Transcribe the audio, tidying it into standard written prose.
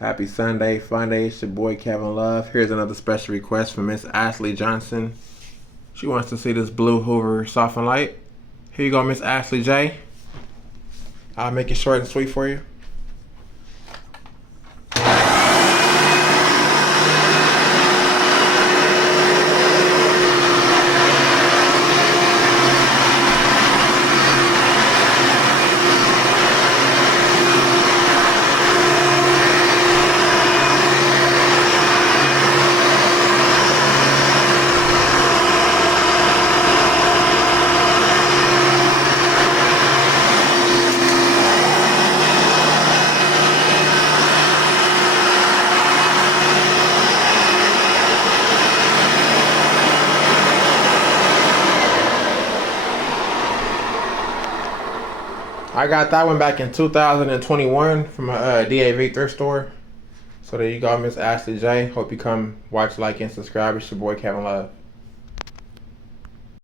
Happy Sunday, fun day. It's your boy Kevin Love. Here's another special request from Miss Ashley Johnson. She wants to see this blue Hoover soften light. Here you go, Miss Ashley J. I'll make it short and sweet for you. I got that one back in 2021 from a DAV thrift store. So there you go, Miss Ashley J. Hope you come watch, like, and subscribe. It's your boy Kevin Love.